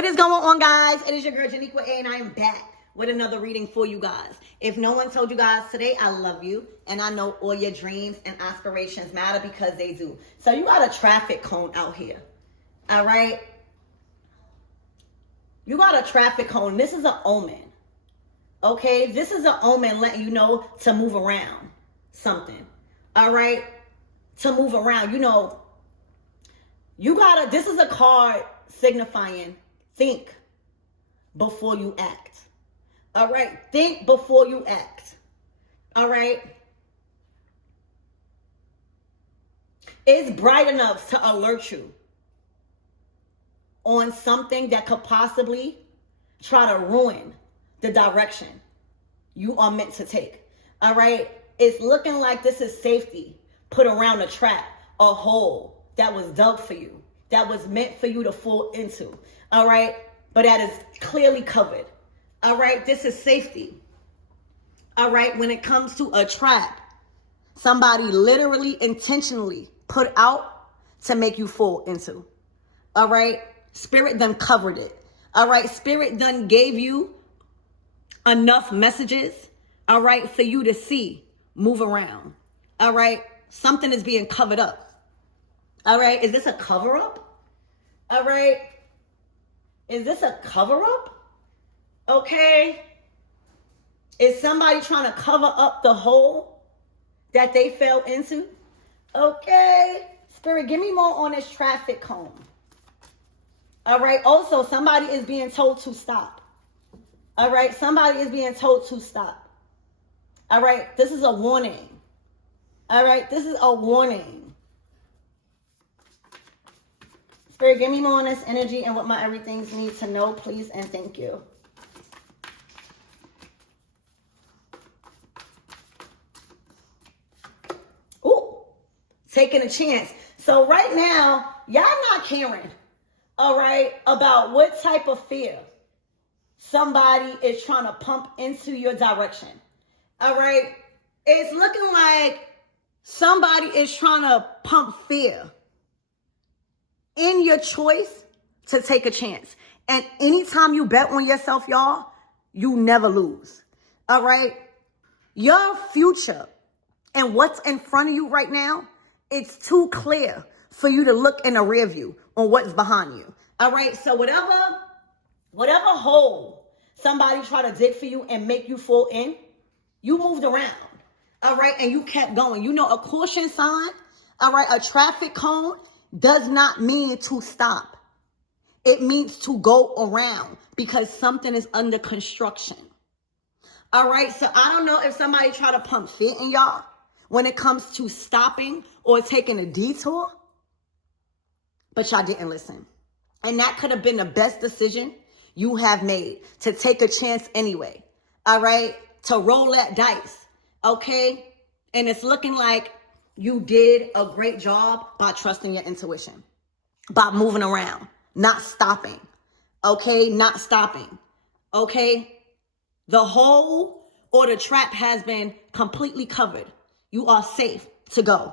What is going on, guys? It is your girl Janiqua A, and I am back with another reading for you guys. If no one told you guys today, I love you, and I know all your dreams and aspirations matter because they do. So you got a traffic cone out here, all right? You got a traffic cone. This is an omen, okay? This is an omen letting you know to move around something, all right? To move around, this is a card signifying think before you act. All right? Think before you act. All right? It's bright enough to alert you on something that could possibly try to ruin the direction you are meant to take. All right? It's looking like this is safety put around a trap, a hole that was dug for you, that was meant for you to fall into. All right? But that is clearly covered. All right? This is safety. All right? When it comes to a trap, somebody literally intentionally put out to make you fall into. All right? Spirit done covered it. All right? Spirit done gave you enough messages, all right, for you to see, move around. All right? Something is being covered up. All right? Is this a cover up? All right? Is this a cover up? Okay. Is somebody trying to cover up the hole that they fell into? Okay. Spirit, give me more on this traffic cone. All right. Also, somebody is being told to stop. All right. Somebody is being told to stop. All right. This is a warning. All right. This is a warning. Spirit, give me more on this energy and what my everythings need to know, please, and thank you. Ooh, taking a chance. So right now, y'all not caring, all right, about what type of fear somebody is trying to pump into your direction, all right? It's looking like somebody is trying to pump fear in your choice to take a chance. And anytime you bet on yourself, y'all, you never lose. All right? Your future and what's in front of you right now, it's too clear for you to look in the rear view on what's behind you. All right? So whatever hole somebody try to dig for you and make you fall in, you moved around. All right? And you kept going. A caution sign, all right, a traffic cone, does not mean to stop. It means to go around because something is under construction. All right, so I don't know if somebody try to pump fear in y'all when it comes to stopping or taking a detour, but y'all didn't listen. And that could have been the best decision you have made, to take a chance anyway. All right, to roll that dice, okay? And it's looking like you did a great job by trusting your intuition, by moving around, not stopping, okay? Not stopping, okay? The hole or the trap has been completely covered. You are safe to go,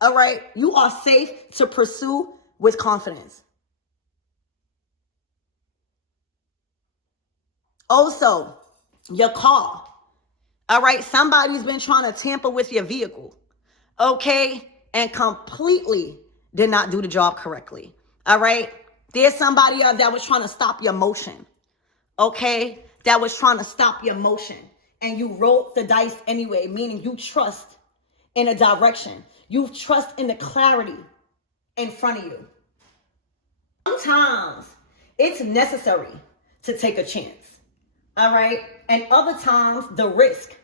all right? You are safe to pursue with confidence. Also, your car, all right? Somebody's been trying to tamper with your vehicle, okay, and completely did not do the job correctly, all right? There's somebody that was trying to stop your motion, okay, that was trying to stop your motion, and you rolled the dice anyway, meaning you trust in a direction. You trust in the clarity in front of you. Sometimes it's necessary to take a chance, all right? And other times the risk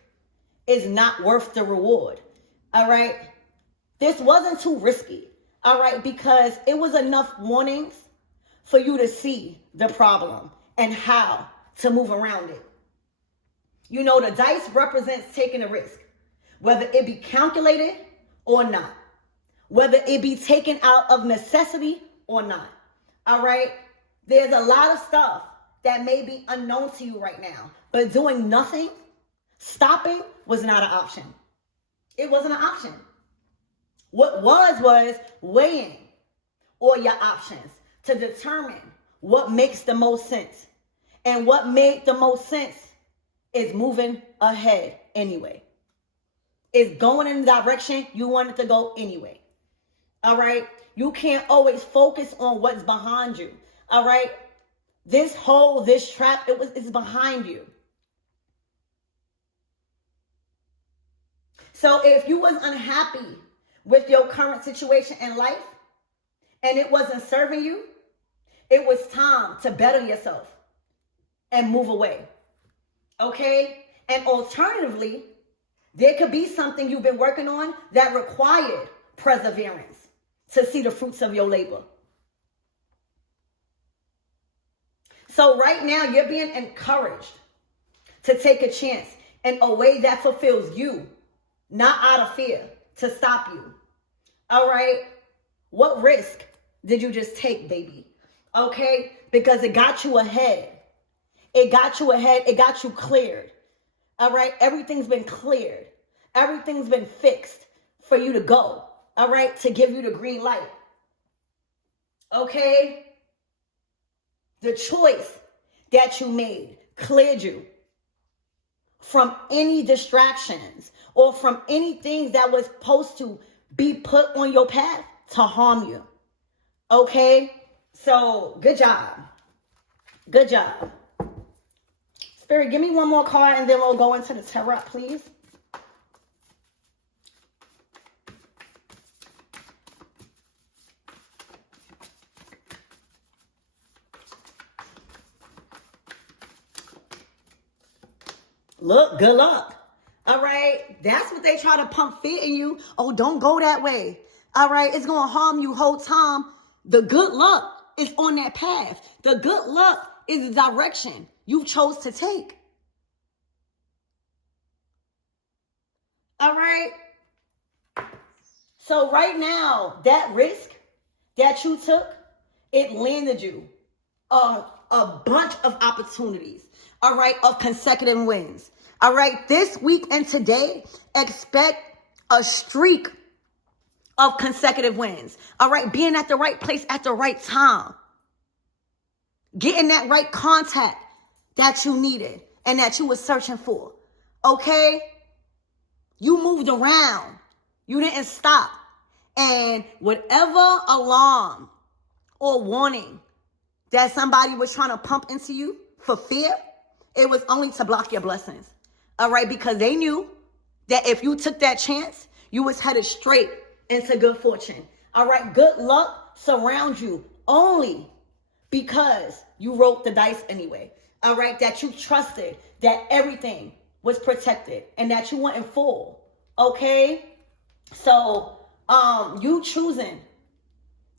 is not worth the reward. All right. This wasn't too risky. All right. Because it was enough warnings for you to see the problem and how to move around it. The dice represents taking a risk, whether it be calculated or not, whether it be taken out of necessity or not. All right. There's a lot of stuff that may be unknown to you right now, but doing nothing, stopping, was not an option. It wasn't an option. What was weighing all your options to determine what makes the most sense. And what made the most sense is moving ahead anyway. It's going in the direction you want it to go anyway. All right? You can't always focus on what's behind you. All right? This hole, this trap, it's behind you. So if you was unhappy with your current situation in life and it wasn't serving you, it was time to better yourself and move away. Okay? And alternatively, there could be something you've been working on that required perseverance to see the fruits of your labor. So right now, you're being encouraged to take a chance in a way that fulfills you, not out of fear, to stop you. All right? What risk did you just take, baby? Okay? Because it got you ahead. It got you ahead. It got you cleared. All right? Everything's been cleared. Everything's been fixed for you to go. All right? To give you the green light. Okay? The choice that you made cleared you from any distractions or from anything that was supposed to be put on your path to harm you. Okay? So, good job. Good job. Spirit, give me one more card and then we'll go into the tarot, please. Look, good luck. All right. That's what they try to pump fear in you. Oh, don't go that way. All right. It's going to harm you whole time. The good luck is on that path. The good luck is the direction you chose to take. All right. So right now, that risk that you took, it landed you a bunch of opportunities. All right. Of consecutive wins. All right. This week and today, expect a streak of consecutive wins. All right. Being at the right place at the right time. Getting that right contact that you needed and that you were searching for. Okay? You moved around. You didn't stop. And whatever alarm or warning that somebody was trying to pump into you for fear, it was only to block your blessings. All right? Because they knew that if you took that chance, you was headed straight into good fortune. All right? Good luck surrounds you only because you rolled the dice anyway. All right? That you trusted that everything was protected and that you went in full. Okay? So, you choosing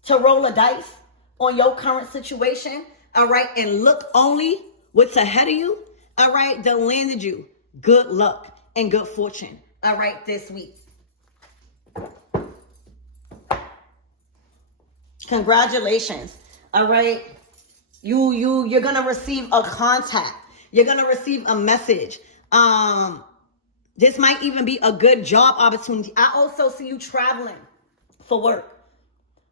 to roll a dice on your current situation, all right, and look only what's ahead of you, all right, that landed you good luck and good fortune, all right, this week. Congratulations, all right. You're gonna receive a contact. You're gonna receive a message. This might even be a good job opportunity. I also see you traveling for work.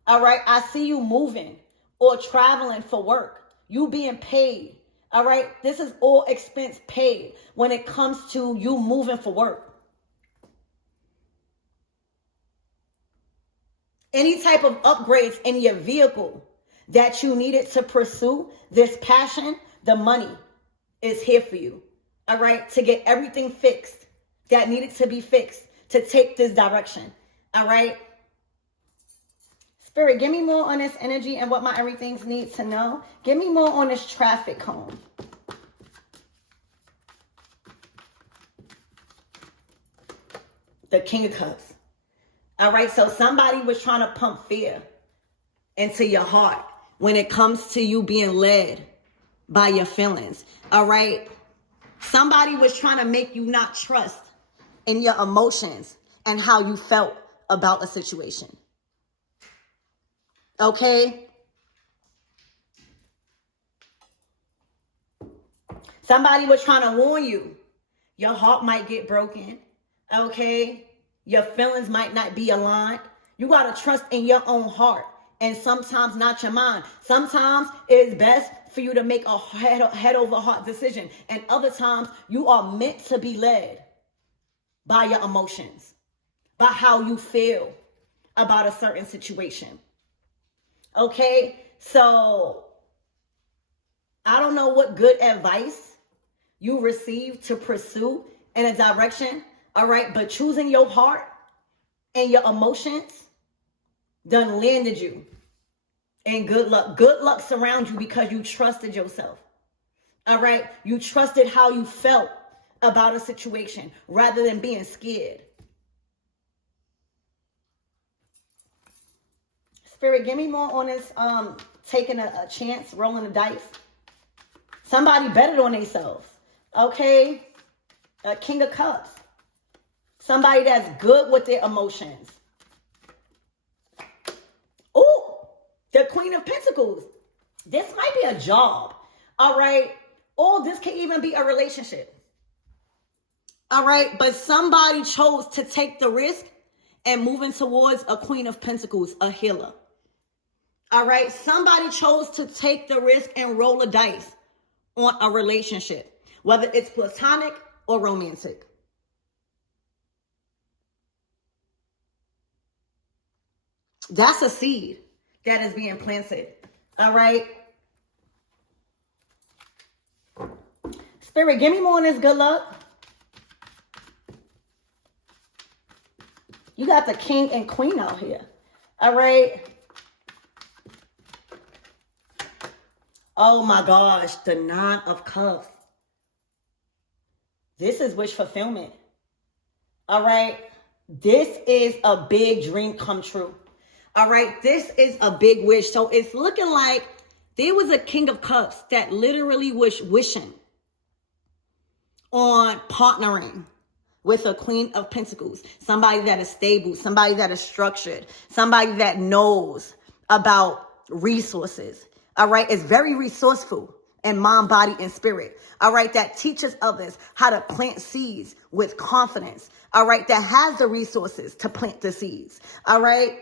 All right. I see you moving or traveling for work. You being paid. All right. This is all expense paid when it comes to you moving for work. Any type of upgrades in your vehicle that you needed to pursue this passion, the money is here for you. All right. To get everything fixed that needed to be fixed to take this direction. All right. Spirit, give me more on this energy and what my everythings need to know. Give me more on this traffic cone. The King of Cups. All right. So somebody was trying to pump fear into your heart when it comes to you being led by your feelings. All right. Somebody was trying to make you not trust in your emotions and how you felt about a situation. Okay? Somebody was trying to warn you. Your heart might get broken. Okay? Your feelings might not be aligned. You got to trust in your own heart and sometimes not your mind. Sometimes it is best for you to make a head over heart decision. And other times you are meant to be led by your emotions, by how you feel about a certain situation. Okay, so I don't know what good advice you received to pursue in a direction, all right, but choosing your heart and your emotions done landed you. And good luck surrounds you because you trusted yourself. All right, you trusted how you felt about a situation rather than being scared. Spirit, give me more on this taking a chance, rolling the dice. Somebody betted on themselves. Okay? A King of Cups. Somebody that's good with their emotions. Oh, the Queen of Pentacles. This might be a job. All right? Or this can even be a relationship. All right? But somebody chose to take the risk and moving towards a Queen of Pentacles, a healer. All right? Somebody chose to take the risk and roll a dice on a relationship, whether it's platonic or romantic. That's a seed that is being planted. All right? Spirit, give me more on this good luck. You got the King and Queen out here. All right? Oh my gosh, the Nine of Cups. This is wish fulfillment. All right? This is a big dream come true. All right? This is a big wish. So it's looking like there was a King of Cups that literally was wishing on partnering with a Queen of Pentacles. Somebody that is stable, somebody that is structured, somebody that knows about resources. All right? It's very resourceful in mind, body, and spirit. All right? That teaches others how to plant seeds with confidence. All right? That has the resources to plant the seeds. All right?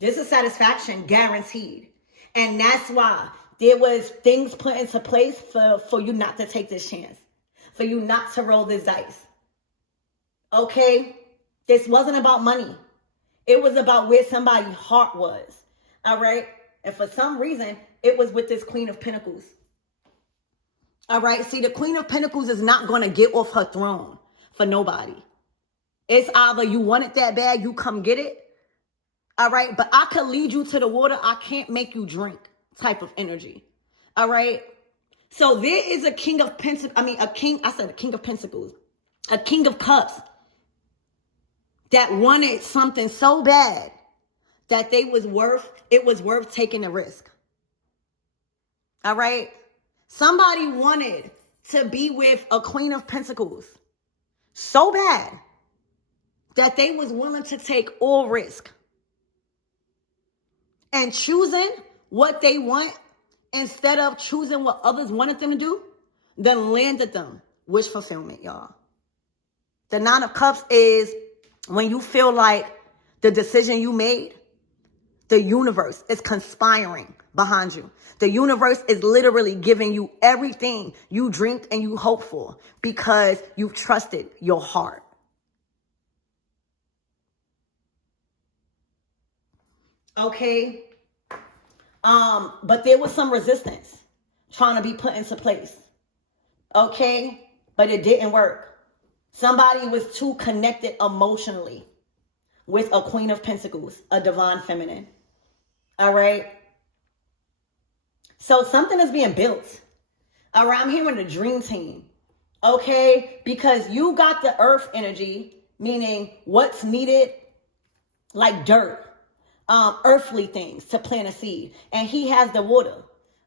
This is satisfaction guaranteed. And that's why there was things put into place for you not to take this chance. For you not to roll this dice. Okay? This wasn't about money. It was about where somebody's heart was. All right? And for some reason, it was with this Queen of Pentacles. All right? See, the Queen of Pentacles is not going to get off her throne for nobody. It's either you want it that bad, you come get it. All right? But I could lead you to the water. I can't make you drink type of energy. All right? So there is a King of Pentacles. A King of Pentacles. A King of Cups that wanted something so bad that it was worth taking the risk. All right? Somebody wanted to be with a Queen of Pentacles so bad that they was willing to take all risk and choosing what they want instead of choosing what others wanted them to do, then landed them wish fulfillment, y'all. The Nine of Cups is when you feel like the decision you made, the universe is conspiring behind you. The universe is literally giving you everything you dreamed and you hoped for because you trusted your heart. Okay? But there was some resistance trying to be put into place. Okay? But it didn't work. Somebody was too connected emotionally with a Queen of Pentacles, a divine feminine. All right? So something is being built. All right? I'm hearing the dream team. Okay? Because you got the earth energy, meaning what's needed, like dirt, earthly things to plant a seed. And he has the water.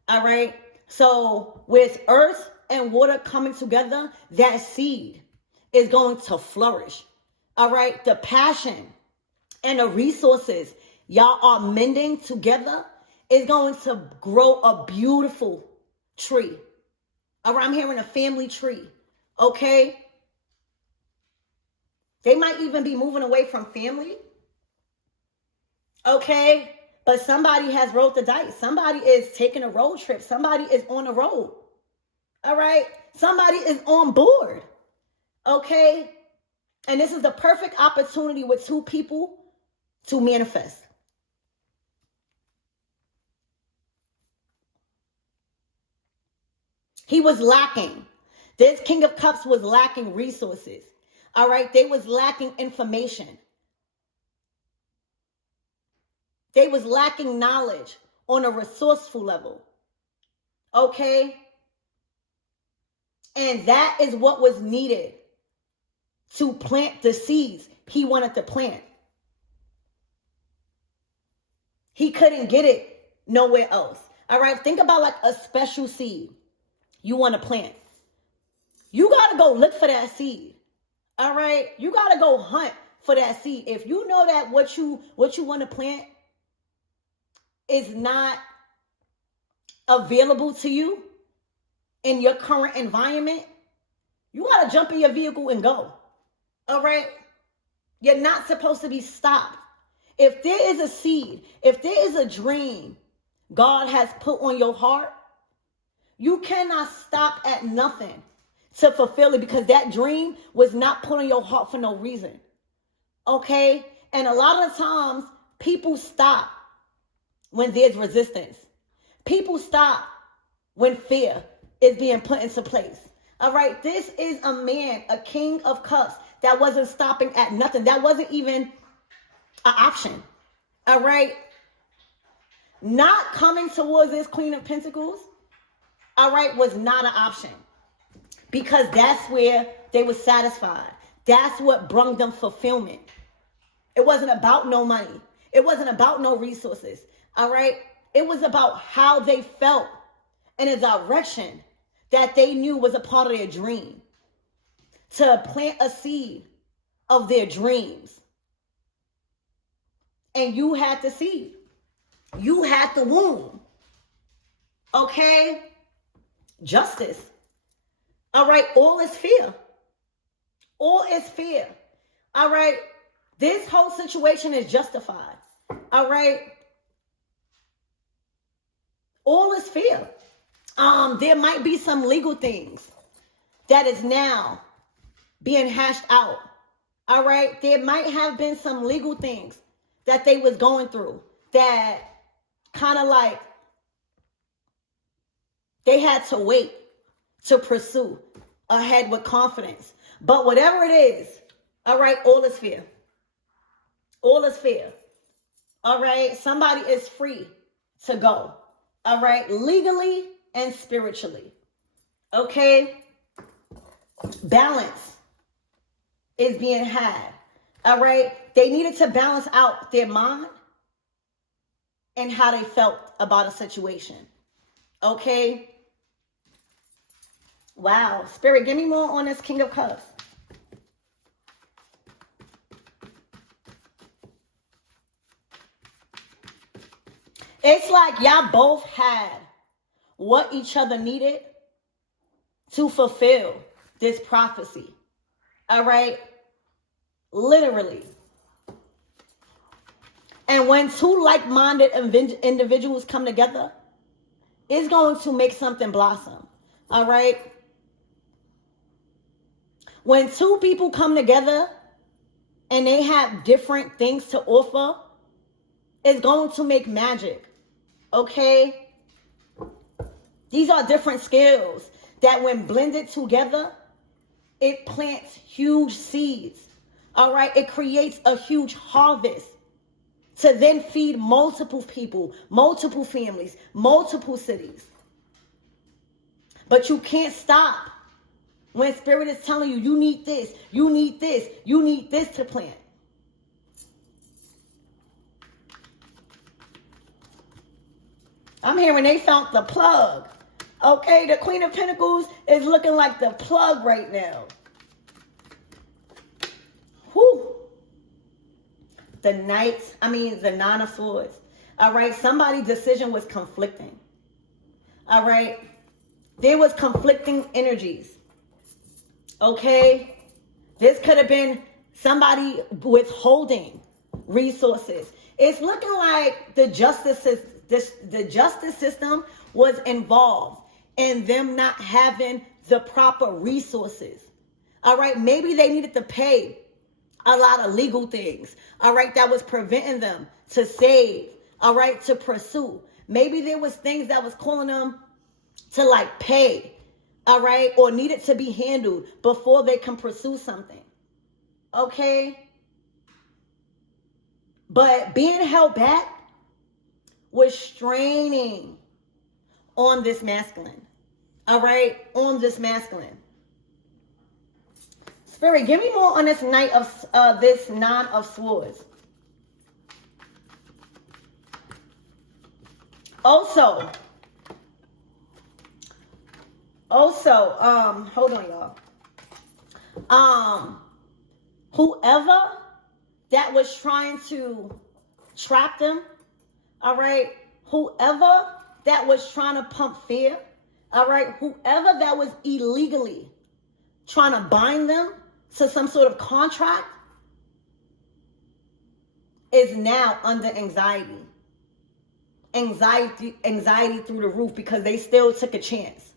All right? So with earth and water coming together, that seed is going to flourish. All right? The passion and the resources y'all are mending together is going to grow a beautiful tree. All right? I'm hearing a family tree. Okay? They might even be moving away from family. Okay? But somebody has rolled the dice. Somebody is taking a road trip. Somebody is on the road. All right? Somebody is on board. Okay? And this is the perfect opportunity with two people to manifest. He was lacking. This King of Cups was lacking resources. All right? They was lacking information. They was lacking knowledge on a resourceful level. Okay? And that is what was needed to plant the seeds he wanted to plant. He couldn't get it nowhere else. All right? Think about like a special seed you want to plant. You got to go look for that seed. All right? You got to go hunt for that seed. If you know that what you want to plant is not available to you in your current environment, you got to jump in your vehicle and go. All right? You're not supposed to be stopped. If there is a seed, if there is a dream God has put on your heart, you cannot stop at nothing to fulfill it, because that dream was not put on your heart for no reason. Okay? And a lot of times people stop when there's resistance. People stop when fear is being put into place. All right? This is a man, a King of Cups, that wasn't stopping at nothing. That wasn't even an option. All right? Not coming towards this Queen of Pentacles, all right, was not an option. Because that's where they were satisfied. That's what brought them fulfillment. It wasn't about no money. It wasn't about no resources. All right? It was about how they felt in a direction that they knew was a part of their dream. To plant a seed of their dreams. And you had the seed. You had the womb. Okay? Justice. All right? All is fear. All is fear. All right? This whole situation is justified. All right? All is fear. There might be some legal things that is now being hashed out. All right? There might have been some legal things that they was going through that kind of like they had to wait to pursue ahead with confidence. But whatever it is, all right, all is fear. All is fear. All right? Somebody is free to go. All right? Legally and spiritually. Okay? Balance is being had. All right? They needed to balance out their mind and how they felt about a situation. Okay? Wow. Spirit, give me more on this King of Cups. It's like y'all both had what each other needed to fulfill this prophecy. All right? Literally. And when two like-minded individuals come together, it's going to make something blossom. All right? When two people come together and they have different things to offer, it's going to make magic. Okay? These are different skills that when blended together, it plants huge seeds. All right? It creates a huge harvest to then feed multiple people, multiple families, multiple cities. But you can't stop when Spirit is telling you, you need this, you need this, you need this to plant. I'm hearing they found the plug. Okay, the Queen of Pentacles is looking like the plug right now. Whew. The Nine of Swords. All right, somebody's decision was conflicting. All right, there was conflicting energies. Okay, this could have been somebody withholding resources. It's looking like the justice system was involved in them not having the proper resources. All right, maybe they needed to pay a lot of legal things, all right, that was preventing them to save, all right, to pursue. Maybe there was things that was calling them to like pay, all right, or needed to be handled before they can pursue something, okay? But being held back was straining on this masculine, all right, on this masculine. Spirit, give me more on this Nine of Swords. Also, hold on, y'all. Whoever that was trying to trap them, all right, whoever that was trying to pump fear, all right, whoever that was illegally trying to bind them to some sort of contract is now under anxiety through the roof because they still took a chance.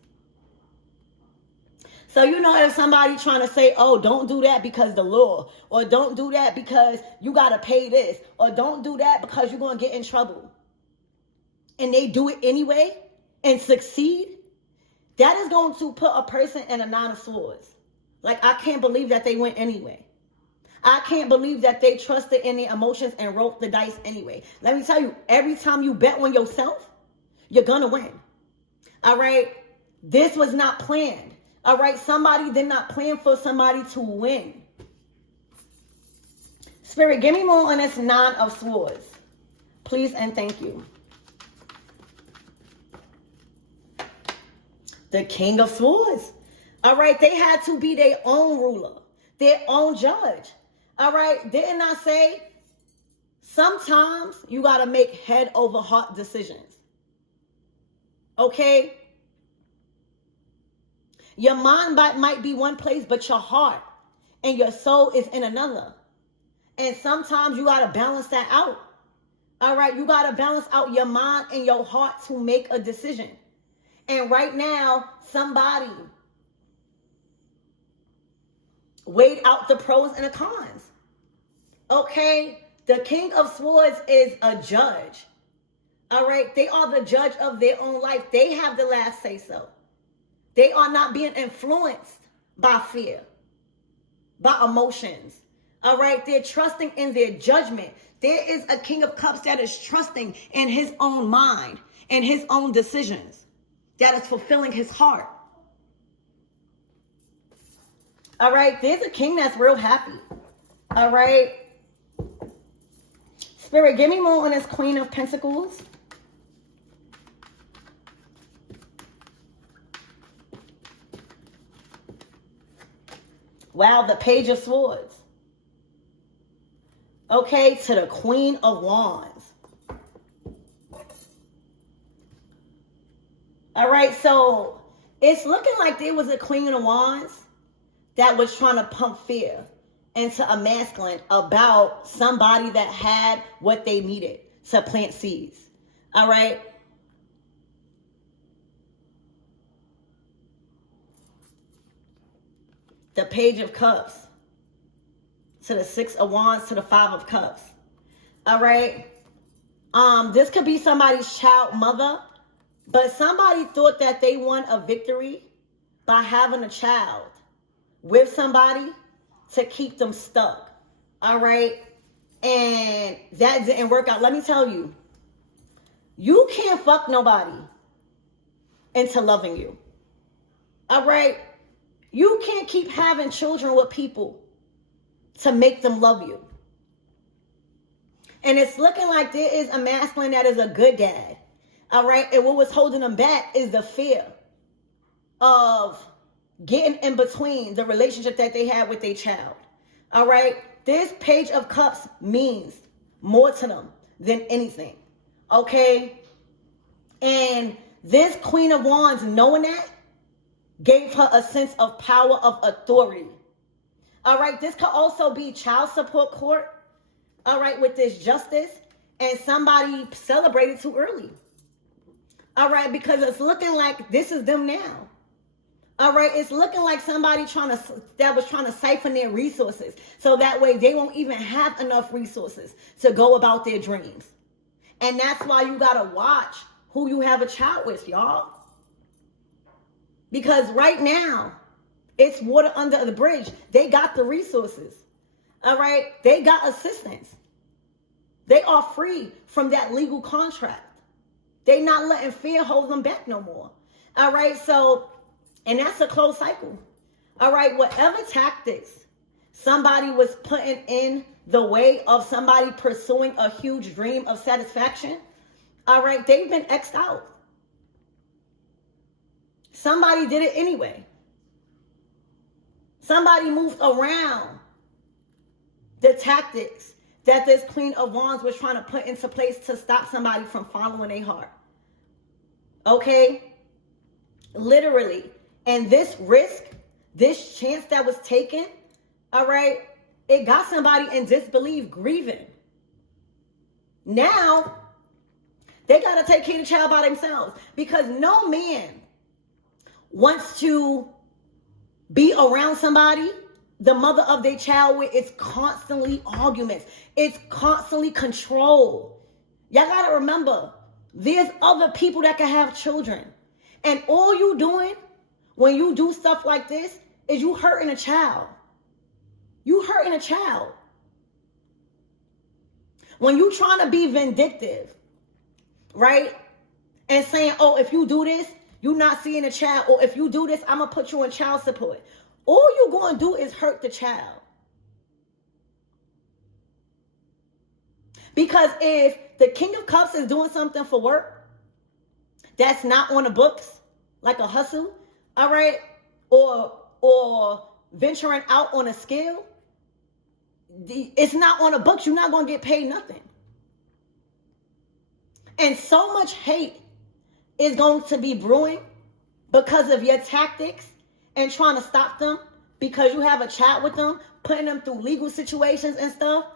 So, you know, if somebody trying to say, oh, don't do that because the law, or don't do that because you got to pay this, or don't do that because you're going to get in trouble, and they do it anyway and succeed, that is going to put a person in a Nine of Swords. Like, I can't believe that they went anyway. I can't believe that they trusted in their emotions and rolled the dice anyway. Let me tell you, every time you bet on yourself, you're going to win. All right? This was not planned. All right? Somebody did not plan for somebody to win. Spirit, give me more on this Nine of Swords. Please and thank you. The King of Swords. All right, they had to be their own ruler, their own judge. All right, didn't I say sometimes you got to make head over heart decisions? Okay? Your mind might be one place, but your heart and your soul is in another. And sometimes you got to balance that out. All right, you got to balance out your mind and your heart to make a decision. And right now, somebody weighed out the pros and the cons. Okay? The King of Swords is a judge. All right? They are the judge of their own life. They have the last say so. They are not being influenced by fear, by emotions. All right? They're trusting in their judgment. There is a King of Cups that is trusting in his own mind and his own decisions, that is fulfilling his heart. All right, there's a king that's real happy. All right. Spirit, give me more on this Queen of Pentacles. Wow, the Page of Swords. Okay, to the Queen of Wands. All right, so it's looking like there was a Queen of Wands that was trying to pump fear into a masculine about somebody that had what they needed to plant seeds. All right? The Page of Cups to the Six of Wands to the Five of Cups. All right? This could be somebody's child mother, but somebody thought that they won a victory by having a child with somebody to keep them stuck. All right? And that didn't work out. Let me tell you, you can't fuck nobody into loving you. All right? You can't keep having children with people to make them love you. And it's looking like there is a masculine that is a good dad. All right? And what was holding them back is the fear of getting in between the relationship that they had with their child. All right? This Page of Cups means more to them than anything. Okay? And this Queen of Wands, knowing that, gave her a sense of power, of authority. All right, this could also be child support court. All right, with this justice, and somebody celebrated too early. All right, because it's looking like this is them now. All right, it's looking like somebody that was trying to siphon their resources, so that way they won't even have enough resources to go about their dreams. And that's why you gotta watch who you have a child with, y'all. Because right now, it's water under the bridge. They got the resources. All right, they got assistance. They are free from that legal contract. They not letting fear hold them back no more. All right, so, and that's a closed cycle. All right, whatever tactics somebody was putting in the way of somebody pursuing a huge dream of satisfaction, all right, they've been X'd out. Somebody did it anyway. Somebody moved around the tactics that this Queen of Wands was trying to put into place to stop somebody from following their heart. Okay? Literally. And this risk, this chance that was taken, all right, it got somebody in disbelief, grieving. Now, they got to take care of the child by themselves, because no man wants to be around somebody, the mother of their child, with it's constantly arguments. It's constantly control. Y'all got to remember, there's other people that can have children. And all you doing when you do stuff like this is you hurting a child. You hurting a child. When you trying to be vindictive, right? And saying, oh, if you do this, you're not seeing a child. Or if you do this, I'm going to put you on child support. All you're going to do is hurt the child. Because if the King of Cups is doing something for work that's not on the books, like a hustle, all right, or venturing out on a skill, it's not on the books. You're not going to get paid nothing. And so much hate is going to be brewing because of your tactics and trying to stop them, because you have a child with them, putting them through legal situations and stuff.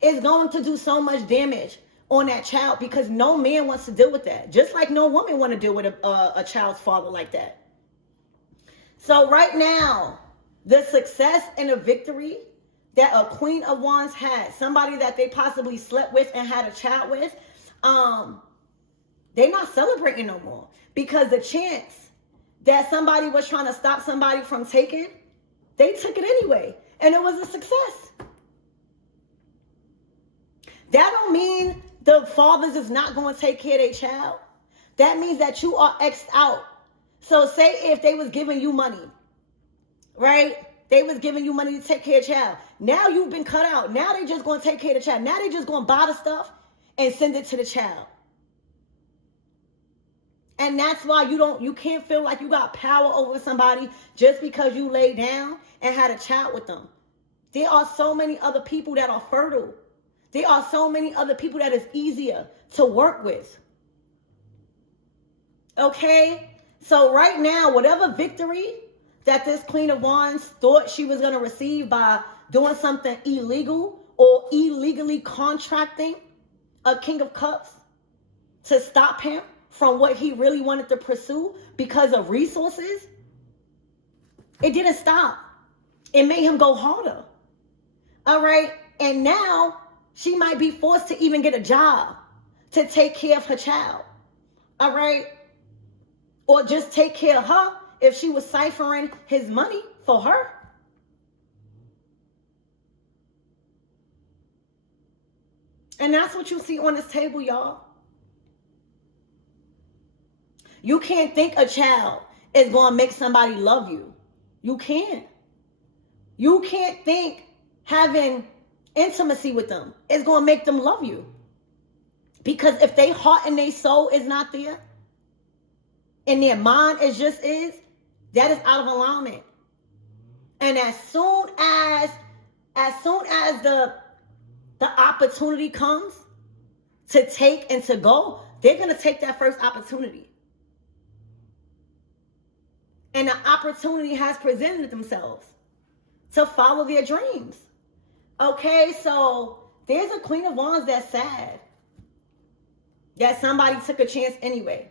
It's going to do so much damage on that child, because no man wants to deal with that. Just like no woman want to deal with a child's father like that. So right now, the success and the victory that a Queen of Wands had, somebody that they possibly slept with and had a child with, they're not celebrating no more, because the chance that somebody was trying to stop somebody from taking, they took it anyway, and it was a success. That don't mean the fathers is not going to take care of their child. That means that you are X'd out. So say if they was giving you money, right? They was giving you money to take care of the child. Now you've been cut out. Now they just going to take care of the child. Now they just going to buy the stuff and send it to the child. And that's why you can't feel like you got power over somebody just because you lay down and had a child with them. There are so many other people that are fertile. There are so many other people that is easier to work with. Okay? So right now, whatever victory that this Queen of Wands thought she was going to receive by doing something illegal or illegally contracting a King of Cups to stop him from what he really wanted to pursue because of resources, it didn't stop. It made him go harder. All right? And now she might be forced to even get a job to take care of her child. All right? Or just take care of her if she was ciphering his money for her. And that's what you see on this table, y'all. You can't think a child is going to make somebody love you. You can't. You can't think having intimacy with them is going to make them love you. Because if their heart and their soul is not there, and their mind is that is out of alignment. And as soon as the opportunity comes to take and to go, they're going to take that first opportunity. And the opportunity has presented themselves. to follow their dreams. Okay, so there's a Queen of Wands that's sad that somebody took a chance anyway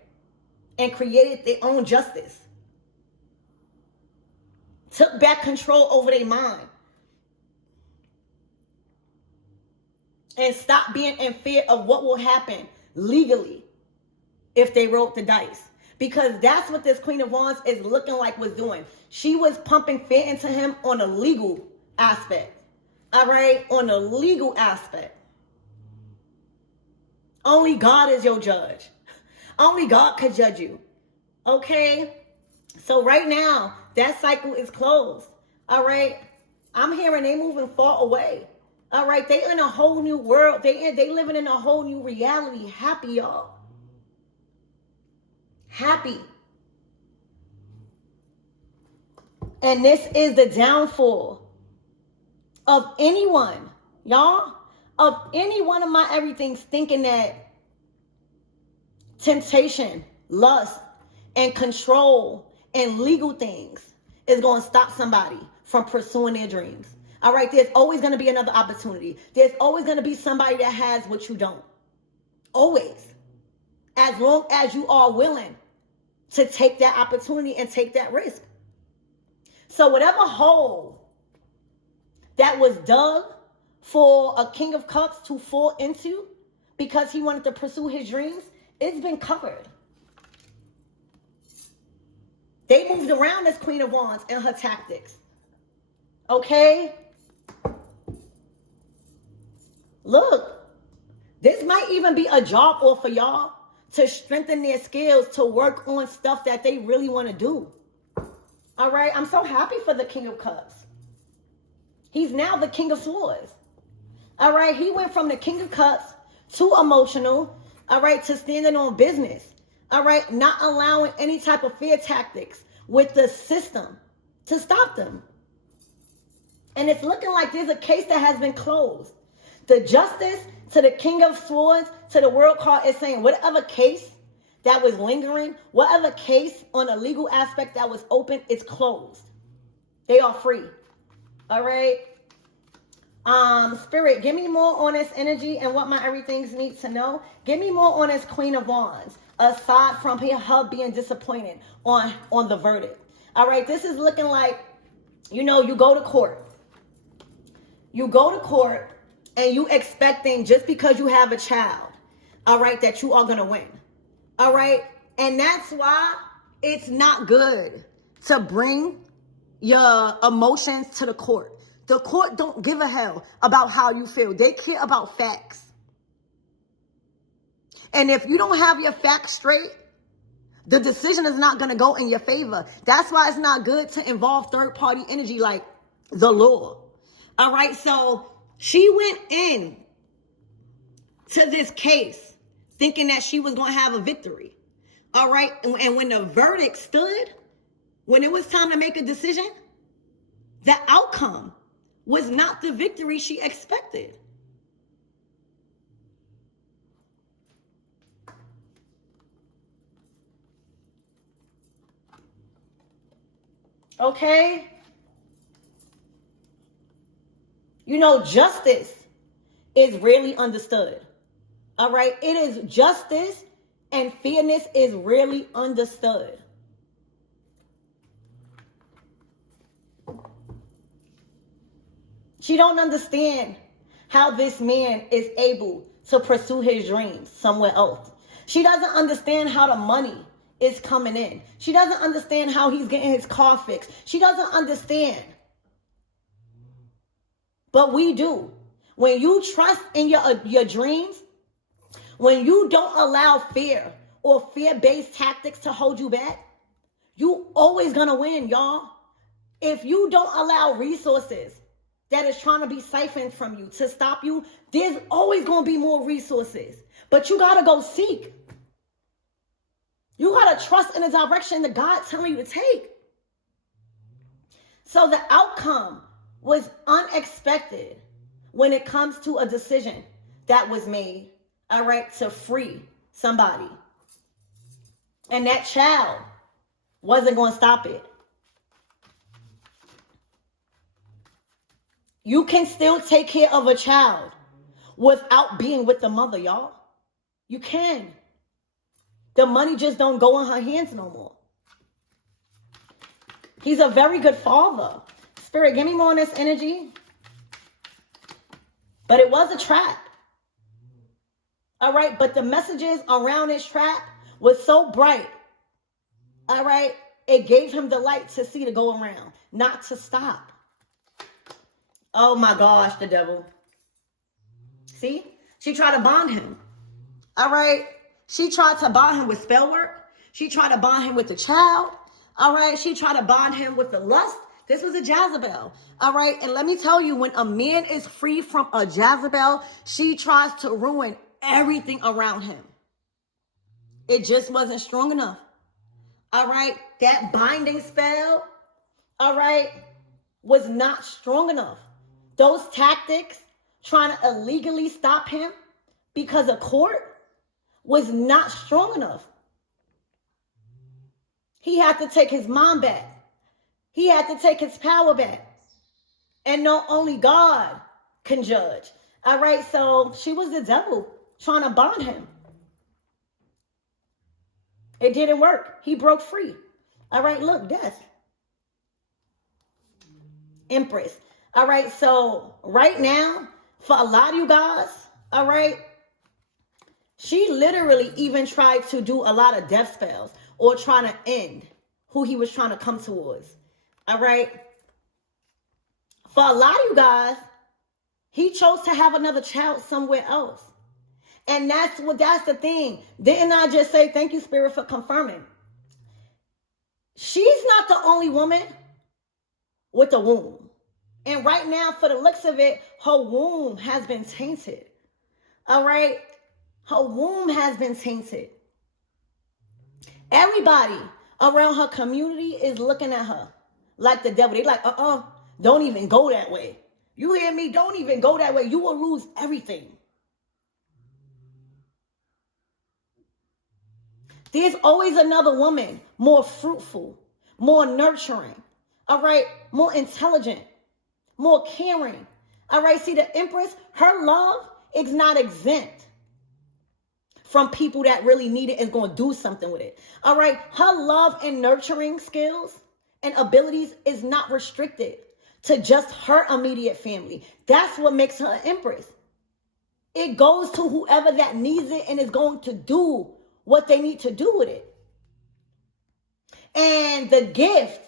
and created their own justice. Took back control over their mind. And stopped being in fear of what will happen legally if they rolled the dice. Because that's what this Queen of Wands is looking like was doing. She was pumping fear into him on a legal aspect. All right? On a legal aspect. Only God is your judge. Only God could judge you. Okay? So right now, that cycle is closed. All right? I'm hearing they moving far away. All right? They in a whole new world. They living in a whole new reality. Happy, y'all. Happy. And this is the downfall of anyone, y'all, of any one of my everythings thinking that temptation, lust, and control and legal things is going to stop somebody from pursuing their dreams. All right, there's always going to be another opportunity. There's always going to be somebody that has what you don't. Always. As long as you are willing to take that opportunity and take that risk. So whatever hole that was dug for a King of Cups to fall into because he wanted to pursue his dreams, it's been covered. They moved around this Queen of Wands in her tactics. Okay? Look, this might even be a job offer, y'all, to strengthen their skills, to work on stuff that they really want to do. All right? I'm so happy for the King of Cups. He's now the King of Swords. All right? He went from the King of Cups to emotional, all right, to standing on business. All right? Not allowing any type of fear tactics with the system to stop them. And it's looking like there's a case that has been closed. The justice to the King of Swords, to the World card is saying whatever case that was lingering, whatever case on a legal aspect that was open, it's closed. They are free. All right. Spirit, give me more on this energy and what my everythings need to know. Give me more on this Queen of Wands, aside from her being disappointed on the verdict. All right. This is looking like, you know, you go to court. You go to court and you expecting just because you have a child, all right, that you are going to win. All right. And that's why it's not good to bring your emotions to the court. The court don't give a hell about how you feel. They care about facts. And if you don't have your facts straight, the decision is not going to go in your favor. That's why it's not good to involve third-party energy like the law. All right. So she went in to this case thinking that she was going to have a victory. All right. And when the verdict stood, when it was time to make a decision, the outcome was not the victory she expected. Okay? You know, justice is rarely understood. All right? It is justice and fairness is rarely understood. She don't understand how this man is able to pursue his dreams somewhere else. She doesn't understand how the money is coming in. She doesn't understand how he's getting his car fixed. She doesn't understand. But we do. When you trust in your dreams, when you don't allow fear or fear-based tactics to hold you back, you always gonna win, y'all. If you don't allow resources that is trying to be siphoned from you to stop you, there's always gonna be more resources. But you gotta go seek. You gotta trust in the direction that God's telling you to take. So the outcome was unexpected when it comes to a decision that was made, all right, to free somebody. And that child wasn't going to stop it. You can still take care of a child without being with the mother, y'all. You can. The money just don't go in her hands no more. He's a very good father. Spirit, give me more on this energy. But it was a trap. All right, but the messages around this trap was so bright. All right, it gave him the light to see to go around, not to stop. Oh my gosh, the devil. See, she tried to bond him. All right, she tried to bond him with spell work. She tried to bond him with the child. All right, she tried to bond him with the lust. This was a Jezebel. All right, and let me tell you, when a man is free from a Jezebel, she tries to ruin everything around him. It just wasn't strong enough. All right, that binding spell, all right, was not strong enough. Those tactics, trying to illegally stop him because of court, was not strong enough. He had to take his mom back. He had to take his power back. And not only God can judge. All right, so she was the devil trying to bond him. It didn't work. He broke free. All right, look, death. Empress. All right, so right now, for a lot of you guys, all right, she literally even tried to do a lot of death spells or trying to end who he was trying to come towards. All right. For a lot of you guys, he chose to have another child somewhere else. And that's the thing. Didn't I just say, thank you, Spirit, for confirming? She's not the only woman with a womb. And right now, for the looks of it, her womb has been tainted. All right? Her womb has been tainted. Everybody around her community is looking at her like the devil. They're like, don't even go that way. You hear me? Don't even go that way. You will lose everything. There's always another woman more fruitful, more nurturing, all right, more intelligent, more caring. All right, see, the Empress, her love is not exempt from people that really need it and going to do something with it. All right, her love and nurturing skills and abilities is not restricted to just her immediate family. That's what makes her an Empress. It goes to whoever that needs it and is going to do what they need to do with it. And the gift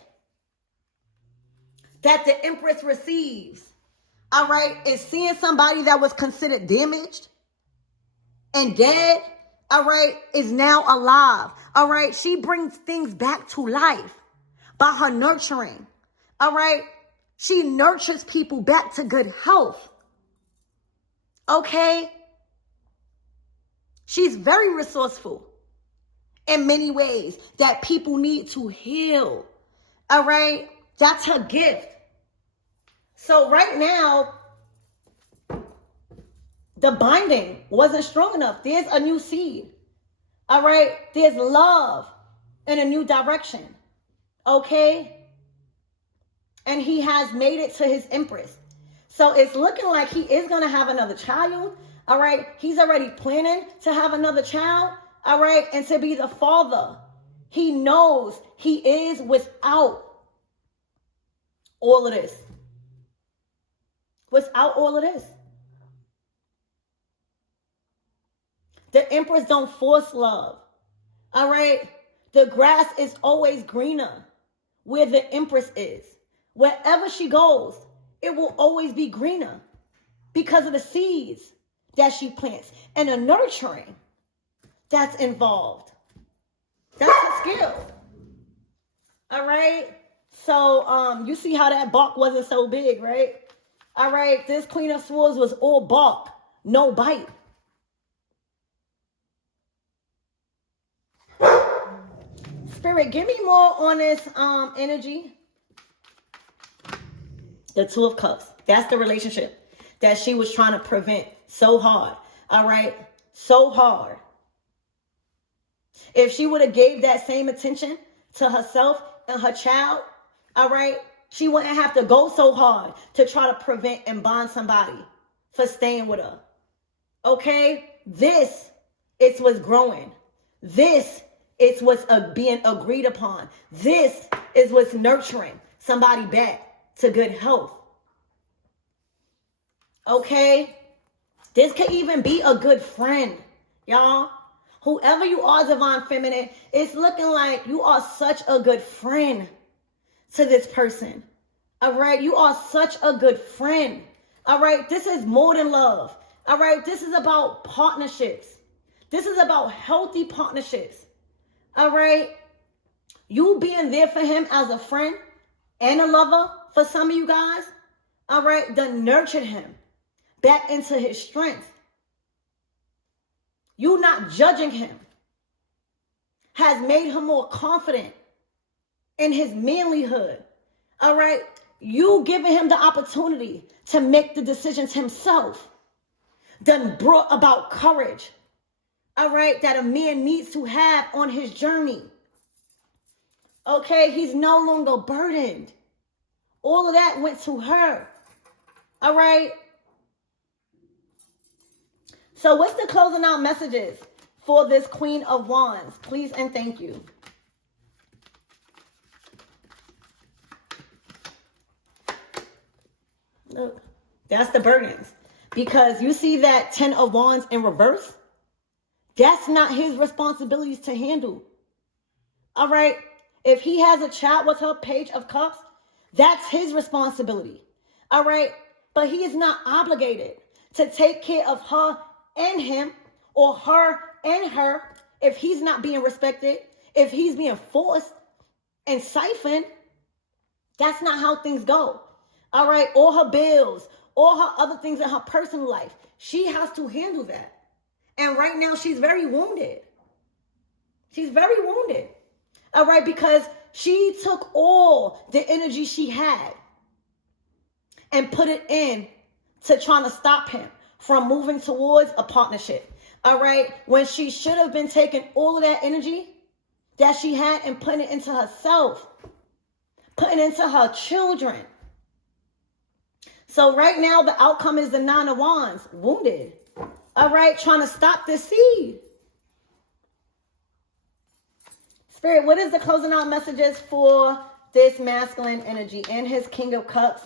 that the Empress receives, all right, is seeing somebody that was considered damaged and dead, all right, is now alive. All right, she brings things back to life by her nurturing. All right, she nurtures people back to good health. Okay, she's very resourceful in many ways that people need to heal. All right, that's her gift. So right now, the binding wasn't strong enough. There's a new seed. All right, there's love in a new direction. Okay, and he has made it to his Empress. So it's looking like he is going to have another child. All right, he's already planning to have another child. All right, and to be the father. He knows he is without all of this. Without all of this. The Empress don't force love. All right, the grass is always greener where the Empress is. Wherever she goes, it will always be greener because of the seeds that she plants and the nurturing that's involved. That's her skill. All right. So you see how that bark wasn't so big, right? All right. This Queen of Swords was all bark, no bite. Spirit, give me more on this energy. The Two of Cups. That's the relationship that she was trying to prevent so hard. All right. So hard. If she would have gave that same attention to herself and her child, all right, She wouldn't have to go so hard to try to prevent and bond somebody for staying with her. Okay? This is what's growing. This is what's being agreed upon. This is what's nurturing somebody back to good health. Okay? This could even be a good friend, y'all. Whoever you are, Divine Feminine, it's looking like you are such a good friend to this person. All right? You are such a good friend. All right? This is more than love. All right? This is about partnerships. This is about healthy partnerships. All right? You being there for him as a friend and a lover for some of you guys, all right, that nurtured him back into his strength. You not judging him has made him more confident in his manlyhood. All right? You giving him the opportunity to make the decisions himself done brought about courage. All right? That a man needs to have on his journey. Okay? He's no longer burdened. All of that went to her. All right? So what's the closing out messages for this Queen of Wands? Please and thank you. Look, that's the burdens. Because you see that 10 of Wands in reverse? That's not his responsibilities to handle. All right? If he has a child with her, Page of Cups, that's his responsibility. All right? But he is not obligated to take care of her and him, or her and her, if he's not being respected, if he's being forced and siphoned. That's not how things go. All right? All her bills, all her other things in her personal life, she has to handle that. And right now, she's very wounded. She's very wounded. All right? Because she took all the energy she had and put it in to trying to stop him from moving towards a partnership. All right? When she should have been taking all of that energy that she had and putting it into herself, putting it into her children. So right now, the outcome is the 9 of Wands, wounded. All right? Trying to stop this seed. Spirit, what is the closing out messages for this masculine energy and his King of Cups?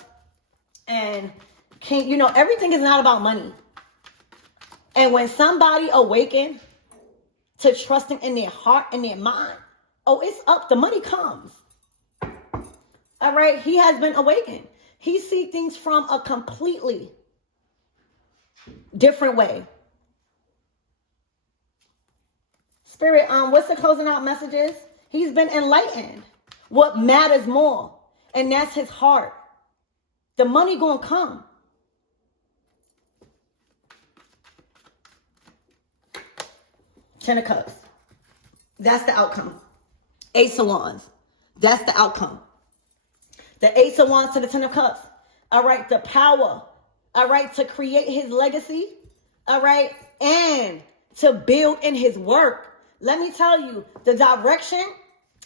And King, you know, everything is not about money. And when somebody awaken to trusting in their heart and their mind, oh, it's up. The money comes. All right? He has been awakened. He sees things from a completely different way. Spirit, what's the closing out messages? He's been enlightened. What matters more? And that's his heart. The money gonna come. Ten of Cups. That's the outcome. Ace of Wands. That's the outcome. The Ace of Wands to the 10 of Cups. All right, the power. All right, to create his legacy. All right, and to build in his work. Let me tell you, the direction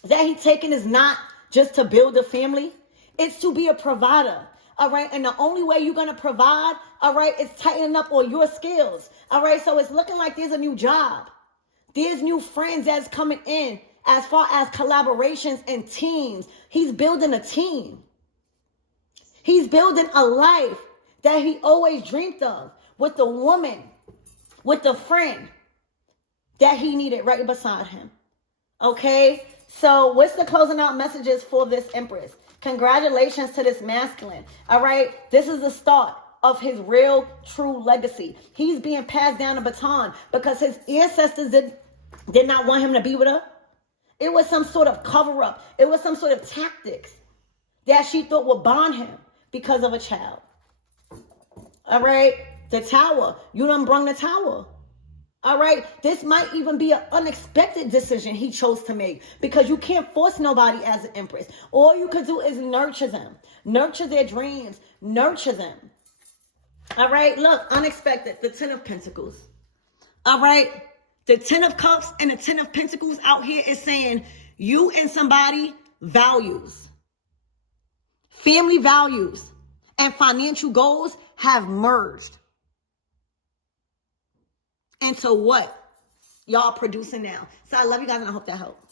that he's taking is not just to build a family. It's to be a provider. All right, and the only way you're going to provide, all right, is tightening up on your skills. All right, so it's looking like there's a new job. There's new friends that's coming in as far as collaborations and teams. He's building a team. He's building a life that he always dreamed of with the woman, with the friend that he needed right beside him. Okay? So what's the closing out messages for this Empress? Congratulations to this masculine. All right? This is the start of his real, true legacy. He's being passed down a baton because his ancestors did not want him to be with her. It was some sort of cover-up. It was some sort of tactics that she thought would bond him because of a child. All right? The tower. You done brung the tower. All right? This might even be an unexpected decision he chose to make because you can't force nobody as an Empress. All you could do is nurture them. Nurture their dreams. Nurture them. All right? Look, unexpected. The 10 of Pentacles. All right? The 10 of Cups and the 10 of Pentacles out here is saying you and somebody values. family values, and financial goals have merged. And so what? Y'all producing now. So I love you guys and I hope that helped.